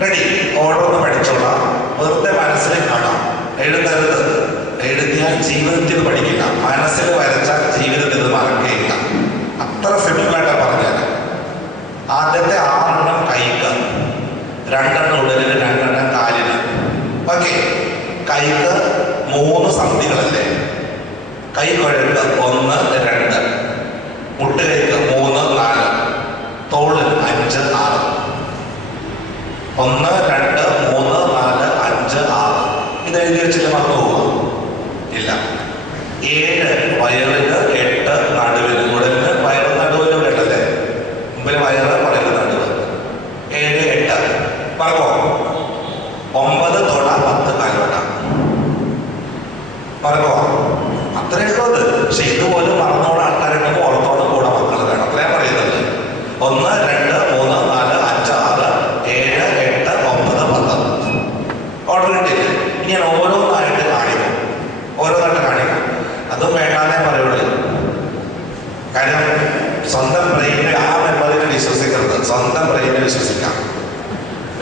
Ready? ഓരോന്ന് പഠിച്ചോളാം. വെറുതെ മനസ്സിൽ കാണാം, എഴുതരുത്. എഴുതിയാൽ ജീവിതത്തിൽ പഠിക്കില്ല. മനസ്സിൽ വരച്ചാൽ ജീവിതത്തിൽ മറക്കുകയില്ല. അത്ര സിമ്പിളായിട്ടാണ് പറഞ്ഞാൽ. ആദ്യത്തെ 6 എണ്ണം കൈക്ക്, 2 എണ്ണം ഉടലിന്, 2 എണ്ണം കാലിന്. ഓക്കെ. കൈക്ക് 3 സന്ധികളല്ലേ? കൈ കുഴക്ക് 1, 2, മുട്ടുകൈക്ക് 3, 4, തോളിൽ 5, 6. 1, 2, 3, 4, 5, 6. ഇത് എഴുതി വെച്ചിട്ട് മറന്നു പോവാ? ഇല്ല. 7 വയറിന്, 8 നടുവിന്. ഉടലിന് വയറ് നടുവിന് കേട്ടല്ലേ? മുമ്പിൽ വയറ്, പുറകിൽ നടുവ്. 7, 8 മറക്കോ? 9 തൊട, 10 കാൽവട്ട. മറക്കോ? അത്രയേ ഉള്ളത്. പക്ഷെ ഇതുപോലെ മറന്നോടെ ആൾക്കാരുണ്ടെങ്കിൽ ഓർത്തോടെ കൂടെ മക്കൾ വേണം. അത്രയും പറയുന്നത്. 1, 2, 3, 4, 5, 6, 7, 8, 9, 10. ഓർഡർ കിട്ടിയില്ല. ഇനി ഞാൻ ഓരോന്നായിട്ട് കാണിക്കും. ഓരോന്നായിട്ട് കാണിക്കും. അതും വേണ്ടാന്നേ പറയുള്ളൂ. കാര്യം സ്വന്തം ബ്രെയിനിൽ ആ മെമ്മറിയിൽ വിശ്വസിക്കരുത്. സ്വന്തം ബ്രെയിനിൽ വിശ്വസിക്കാം.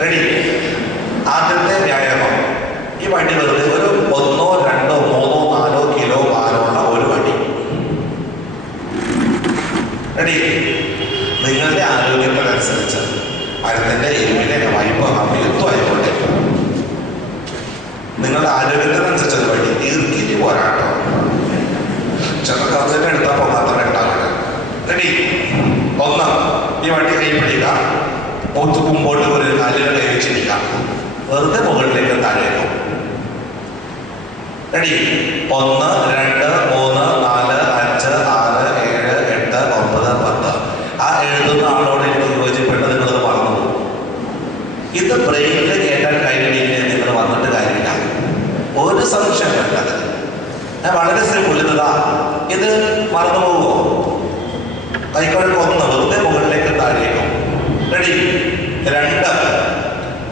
റെഡി? ആദ്യത്തെ വ്യായാമം. ഈ വണ്ടി വെറുതെ ഒരു 1, 2, 3, 4 കിലോ ഭാരമുള്ള ഒരു വണ്ടി. റെഡി? നിങ്ങളുടെ ആരോഗ്യത്തിനനുസരിച്ച് മരുന്നിന്റെ ഇരുമിന്റെ വൈബോ യുദ്ധം ആയിക്കോട്ടെ, നിങ്ങളുടെ ആരോഗ്യത്തിനനുസരിച്ച് ഒരു വണ്ടി ഈർക്കിരി പോരാട്ടോ. ചിലർക്ക് അത് തന്നെ എടുത്താൽ പോകാത്തവരെ ഉണ്ടാകട്ടെ. റെഡി? 1, ഈ വണ്ടി കൈ പിടിക്കുക. മൂത്ത് മുമ്പോട്ട് ഒരു കാലിൽ കൈ വെച്ചിരിക്കുക. വെറുതെ മുകളിലേക്ക് താഴേക്കും. റെഡി? 1, 2, 3, 4, 5, 6, 7, 8, 9, 10. ആ എഴുതുന്ന ആളോട് എനിക്ക് യോജിപ്പെട്ട് നിങ്ങളത് മറന്നു പോകും. ഇത് ബ്രെയിനിൽ കേട്ടാൽ കഴിഞ്ഞില്ലേ നിങ്ങൾ വന്നിട്ട് കാര്യമില്ല. ഒരു സംശയം വേണ്ടത്. ഞാൻ വളരെ സിമ്പിളിതാ. ഇത് മറന്നു പോകുമോ? കൈക്കൊഴുക്ക് 1 വെറുതെ മുകളിലേക്ക് താഴേക്കും. റെഡി? 2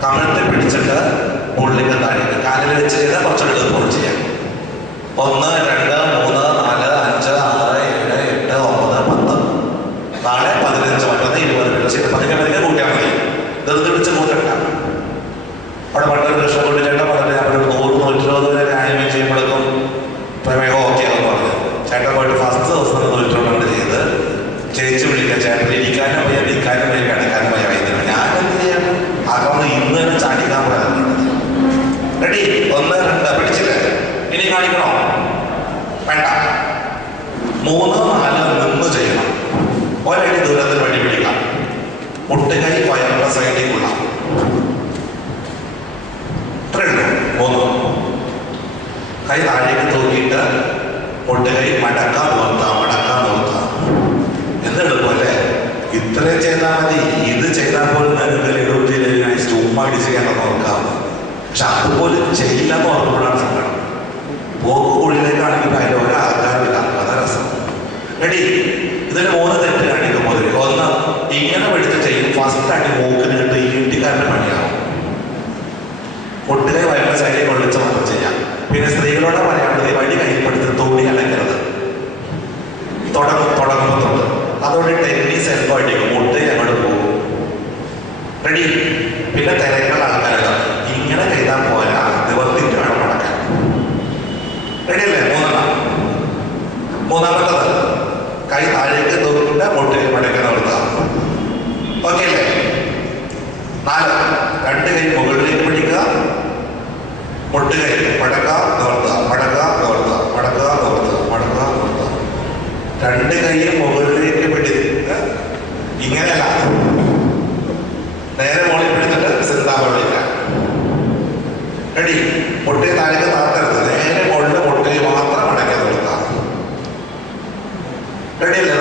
കമഴ്ത്തി പിടിച്ചിട്ട് മുകളിലേക്ക് താഴേക്ക്. കാലിൽ വെച്ച് ചെയ്താൽ കുറച്ചുകൂടി എളുപ്പം ചെയ്യാം. 1, 2, 3, 4, 5, 6, 7, 8, 9, 10. നാളെ 15, മറ്റൊന്ന് 20. ശരി, 15 കൂട്ടിയാൽ മതി. ധൃതി പിടിച്ച് കൂട്ടണ്ട. അവിടെ പണ്ടൊരു കൃഷ്ണൻകുട്ടി ചേട്ടൻ പറഞ്ഞിട്ട് ഞാൻ 100, 120 വരെ വ്യായാമം ചെയ്യുമ്പോഴേക്കും പ്രമേഹം ഓക്കെ ആണെന്ന് പറഞ്ഞു. ചേട്ടൻ പോയിട്ട് ഫസ്റ്റ് ദിവസം 120 ചെയ്ത് ചേച്ചി വിളിക്കാൻ, ചേട്ടൻ ഇരിക്കാനും വയ്യ, നിൽക്കാനും വയ്യ, കിടക്കാനും വയ്യ, വൈദ്യുതി. ഞാൻ എന്ത് ചെയ്യാൻ? ആകാവുന്ന ഇന്ന് തന്നെ ചാടിക്കാൻ പറയാൻ. റെഡി? 1, 2 പിടിച്ചില്ലേ? ഇനി കാണിക്കണോ? വേണ്ട. 3, 4 നിന്ന് ചെയ്യണം. ഒരടി ദൂരത്തിൽ വഴി പിടിക്കാം. മുട്ടുകൈ വയറിന്റെ സൈഡിൽ കൊള്ളാം. 3 കൈ താഴേക്ക് തൂക്കിയിട്ട് മുട്ടുകൈ മടക്കാം, നോർത്താം, മടക്കാം, നോർത്താം. എന്തെടുക്കുമല്ലേ? ഇത്രയും ചെയ്താൽ മതി. ഇത് ചെയ്താൽ പോലും നിങ്ങൾക്ക് ഇടവിട്ടില്ലെങ്കിൽ ചുമ്മാ ചെയ്യാൻ നോക്കാം. പക്ഷെ അതുപോലും ചെയ്യില്ലെന്ന് ഓർക്കുമ്പോഴാണ് സങ്കടം. പോക്ക് കുഴിയിലേക്കാണെങ്കിൽ അതിൻ്റെ ഒരാൾക്കാരില്ല. അതാ രസം. റെഡി? ഇതിന് 3 തെറ്റ് കാണിക്കും. 1 ഇങ്ങനെ പിടിച്ച് ചെയ്യും. ഫസ്റ്റ് ആയിട്ട് മൂക്കിന് കിട്ടും. ഈട്ടിക്കാരൻ്റെ പണിയാവും. മുട്ടുകൈ വയറിന്റെ സൈഡിൽ കൊള്ളിച്ച് മാത്രം ചെയ്യാം. പിന്നെ സ്ത്രീകളോട് പറയാനുള്ളത് ഈ വഴി കയ്യിൽ പഠിച്ച് തോണി അടയ്ക്കരുത്. തുടങ്ങുമ്പോൾ തൊട്ട് അതോടെ ടെന്നീസ് എൽബോ അടിക്കും. മുട്ടുകൈ അങ്ങോട്ട് പോകും. റെഡി? പിന്നെ തിരക്കുള്ള ആൾക്കാരല്ല. ഇങ്ങനെ ചെയ്താൽ പോരാ, നിവർത്തിട്ട് വേണം നടക്കാൻ. റെഡി അല്ലേ? 3ാമത്തത് കൈ താഴേക്ക് തൂക്കിട്ട് മുട്ടുകൈ മടക്കാൻ നിർത്താം. ഓക്കെ അല്ലേ? 4 2 കൈ മുകളിലേക്ക് പിടിക്കുക. മുട്ടുകൈ മടക്കുക, നിവർത്തുക, മടക്കുക, നിവർത്തുക, മടക്കുക, നിവർത്തുക, മടക്കുക, നിവർത്തുക. 2 കൈയും മുകളിലേക്ക് പിടിക്കുക. ഇങ്ങനെയല്ല, നേരെ മുകളിൽ പിടിച്ചിട്ട് സിന്താമ വിളിക്കാം. റെഡി? മുട്ടയെ താഴേക്ക് താത്തരുത്. നേരെ മുകളിൽ മുട്ടയെ മാത്രം മടക്കി നിർത്താം. റെഡി അല്ലേ?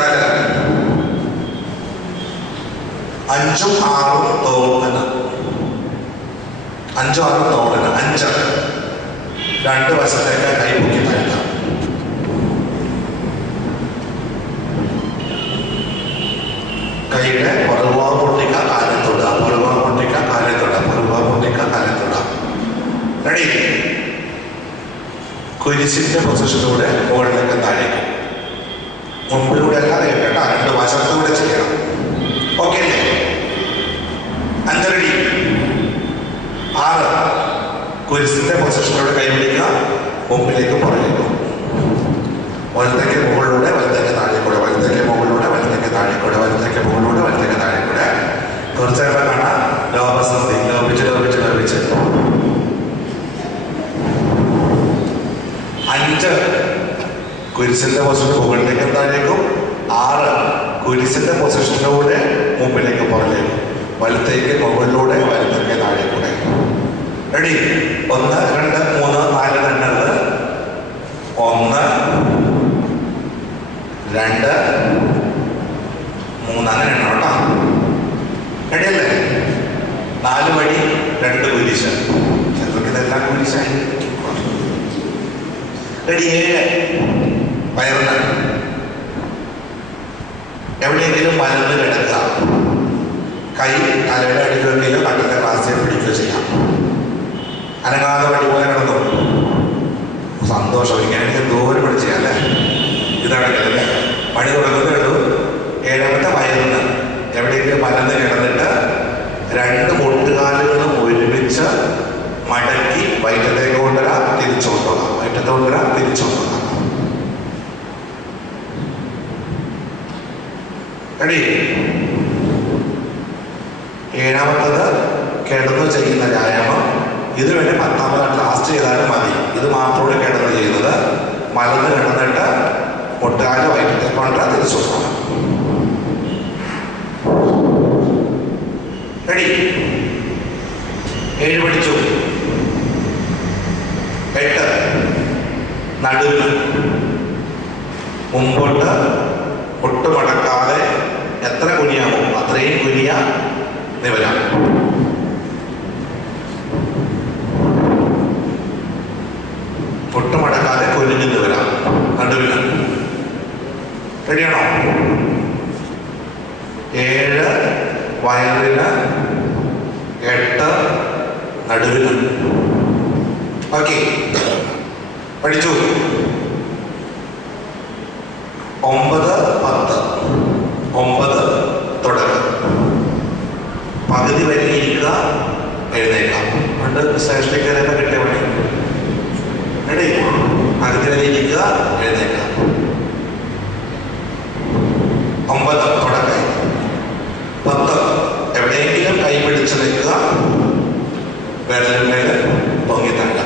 5ഉം 6ഉം തോളിന്. 5ഉം 6ഉം തോളിന്. 5 2 വശത്തേക്ക് കൈ പൊക്കി താഴ്ത്താം. കൈയുടെ പുറകുഭാഗം പൊട്ടിക്ക, കാലിൽ തൊടുക. പുറകുഭാഗം പൊട്ടിക്ക, കാലിൽ തൊടുക. പുറകുഭാഗം പൊട്ടിക്ക, കാലിൽ തൊടുക. റെഡി? കുരിശിന്റെ പൊസിഷനിലൂടെ മുകളിലേക്ക് താഴേക്ക്. മുമ്പിലൂടെ അല്ലാതെ കേട്ടോ, 2 വശത്തൂടെ ചെയ്യണം. ഓക്കെ അല്ലേ? 5 റെഡി? കുരിശിന്റെ പൊസിഷനിലൂടെ കൈ പിടിക്കുക, മുമ്പിലേക്ക് പുറകിലേക്കും. വലത്തേക്ക് മുകളിലൂടെ വലത്തേക്ക് താഴേക്കൂടെ, വലത്തേക്ക് മുകളിലൂടെ വലത്തേക്ക് താഴേക്കൂടെ, വലത്തേക്ക് മുകളിലൂടെ വലത്തേക്ക് താഴേക്കൂടെ. കുറച്ച് നേരം കാണാം. ലോപസന്ധി, ലോപിച്ച് ലോപിച്ച് ലോപിച്ച്. 5 കുരിശിന്റെ പൊസിഷൻ മുകളിലേക്കും താഴേക്കും. 6 കുരിശിന്റെ പൊസിഷനിലൂടെ മുമ്പിലേക്ക് പുറകിലേക്കും, വലത്തേക്ക് മുകളിലൂടെ വലത്തേക്ക് താഴേക്കൂടെ. റെഡി? 1 2 3 4 എണ്ണത്. 1 2 3 അങ്ങനെ എണ്ണം കേട്ടോ. റെഡിയല്ലേ? 4 വടി 2 കുരിശ്. ചിലർക്ക് ഇതെല്ലാം കുരിശായി. റെഡി? 7 വയറിന് എവിടെയെങ്കിലും മലന്ന് കിടക്കുക, കൈ തലയുടെ അടിയിൽ വെക്കുകയോ കണ്ടത്തെ ക്ലാസ്സിൽ പിടിക്കുകയോ ചെയ്യാം. അനങ്ങാതെ വടി പോലെ കിടന്നു. സന്തോഷം. ഇങ്ങനെ ദൂരം പണി ചെയ്യാം അല്ലേ? ഇതാണ് അല്ലേ? പണി തുടങ്ങുന്നേ ഉള്ളൂ. 7ാമത്തെ വയറിന് എവിടെയെങ്കിലും മലന്ന് കിടന്നിട്ട് 2 മുട്ടുകാലുകളും ഒരുമിച്ച് മടക്കി വയറ്റത്തേക്ക് കൊണ്ടുവരാം, തിരിച്ചോട്ടുക, വയറ്റത്തെ കൊണ്ടുവരാം, തിരിച്ചോട്ടുക. റെഡി? 7ാമത്തത് കിടന്നു ചെയ്യുന്ന വ്യായാമം. ഇത് വേണ്ടി 10ാമത് ലാസ്റ്റ് ചെയ്താലും മതി. ഇത് മാത്രമൂടെ കിടന്ന് ചെയ്യുന്നത്. മലന്ന് കിടന്നിട്ട് മുട്ടുകാല് വയറ്റത്തേക്ക് കൊണ്ടുവരാം, തിരിച്ചോട്ടുക. റെഡി? 7 പഠിച്ചു. 8 നടുവിന് മുമ്പോട്ട് ഒട്ടുമടക്കാതെ എത്ര കുനിയാമോ അത്രയും കുനിയ നിവരാം. ഒട്ടുമടക്കാതെ കുനിഞ്ഞു നിവരാം നടുവിന്. റെഡിയാണോ? 7 വയറിന്, 8 നടുവിന്. ഓക്കെ, പഠിച്ചു. 9 10 9 തുടക്കം. പകുതി വരെ ഇരിക്കുക, എഴുന്നേക്കാം. പണ്ട് ശ്രേഷ്ഠക്കാരൊക്കെ കിട്ടിയ പണി. റെഡി? പകുതി വരെ ഇരിക്കുക, എഴുന്നേക്കാം. 9 തുടക്കം. 10 എവിടെയെങ്കിലും കൈ പിടിച്ച് നിൽക്കുക, വിരലിന്മേൽ പൊങ്ങി തട്ടുക.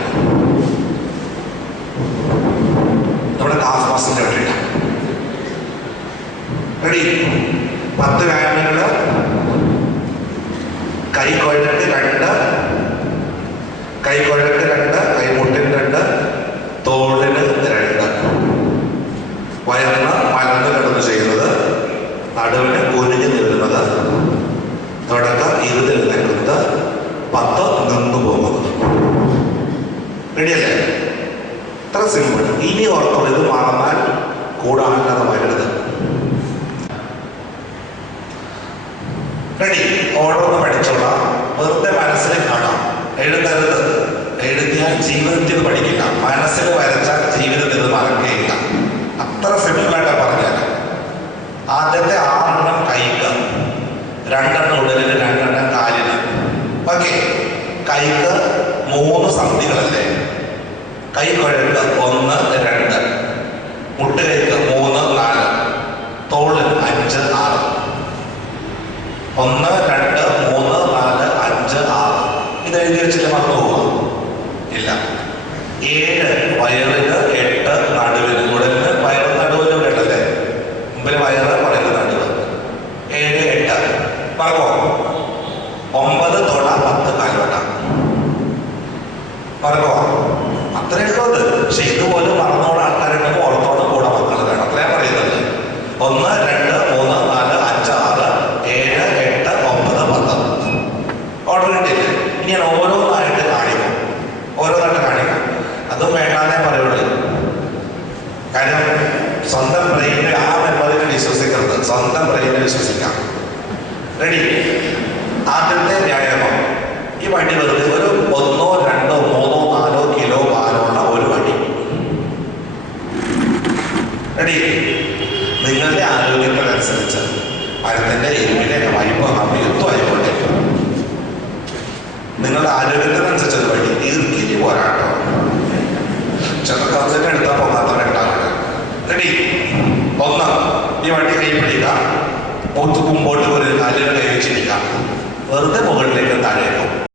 നമ്മുടെ ആസ്വാസിന്റെ വേണ്ടിയില്ല. റെഡി? 10 വ്യായാമങ്ങൾ. കൈ കുഴട്ട് 2, കൈ കുഴട്ട് 2, കൈമുട്ടിന് 2, തോളിന് 2. വയറിന് മലർന്ന് കിടന്ന് ചെയ്യുന്നത്, നടുവിന് കുനിഞ്ഞ് നിൽക്കുന്നത്, തുടക്കം ഇരുന്ന് എഴുന്നേൽക്കുന്നത്, 10 നിന്നു പോകുന്നത്. റെഡിയല്ലേ? ഇത്ര സിമ്പിൾ. ഇനി ഓർത്തോളൂ, ഇത് മറന്നാൽ കൂടാനല്ലാതെ വരരുത്. റെഡി? ഓരോന്ന് പഠിച്ചോളാം. വെറുതെ മനസ്സിൽ കാണാം, എഴുതരുത്. എഴുതിയാൽ ജീവിതത്തിൽ പഠിക്കില്ല. മനസ്സിൽ വരച്ചാൽ ജീവിതത്തിൽ മറക്കുകയില്ല. അത്ര സിമ്പിളായിട്ട് പറഞ്ഞാൽ. ആദ്യത്തെ 6 എണ്ണം കൈക്ക്, 2 എണ്ണം ഉടലിന്, 2 എണ്ണം കാലിന്. ഓക്കെ, കൈക്ക് 3 സന്ധികളല്ലേ? കൈ കുഴക്ക് 1 2, മുട്ടുകൈക്ക് 3 4, തോളിന് 5 6. 1 2 3 4 5 6. ഇത് എഴുതി വെച്ചിട്ട് മറന്നു പോവാ ഇല്ല. 7 വയറിന്, 8 നടുവിന്. ഉടലിന് വയറ് നടുവിന് ഉണ്ടല്ലേ? മുമ്പിൽ വയറ്, പുറകിൽ നടുവ്. 7 8 മറക്കോ? 9 തൊട, 10 കാൽവട്ട. മറക്കോ? അത്രയൊക്കെ ഉണ്ട്. പക്ഷെ ഇതുപോലെ മറന്നോടെ ആൾക്കാരുണ്ടെങ്കിൽ ഓർത്തോടെ കൂടെ മക്കൾ വേണം. അത്രയും പറയുന്നത്. 1 2 3 4 5 6 7 8 9 10. ഓർഡർ കിട്ടിയില്ല. ഇനി ഞാൻ ഓരോന്നായിട്ട് കാണിക്കും, ഓരോന്നായിട്ട് കാണിക്കും. അതും വേണ്ടാന്നേ പറയുള്ളൂ. കാര്യം സ്വന്തം ബ്രെയിനിൽ ആ മെമ്മറിയിൽ വിശ്വസിക്കരുത്, സ്വന്തം ബ്രെയിനിൽ വിശ്വസിക്കാം. റെഡി? ആദ്യത്തെ വ്യായാമം. ഈ വണ്ടി വെറുതെ ഒരു 1 2 3 4 കിലോ ഭാരമുള്ള ഒരു വണ്ടി. റെഡി? നിങ്ങളുടെ ആരോഗ്യത്തിനനുസരിച്ച് മരത്തിന്റെ ഇരുമിലെ വൈബോ അമ്മയുത്തോ ആയിക്കോട്ടെ, നിങ്ങളുടെ ആരോഗ്യത്തിനനുസരിച്ച് ഒരു വണ്ടി. ഈർക്കിലി മുമ്പോട്ട് ഒരു കാലുകൾ കൈവച്ചിരിക്കാം, വെറുതെ മുകളിലേക്ക് താഴേക്കും.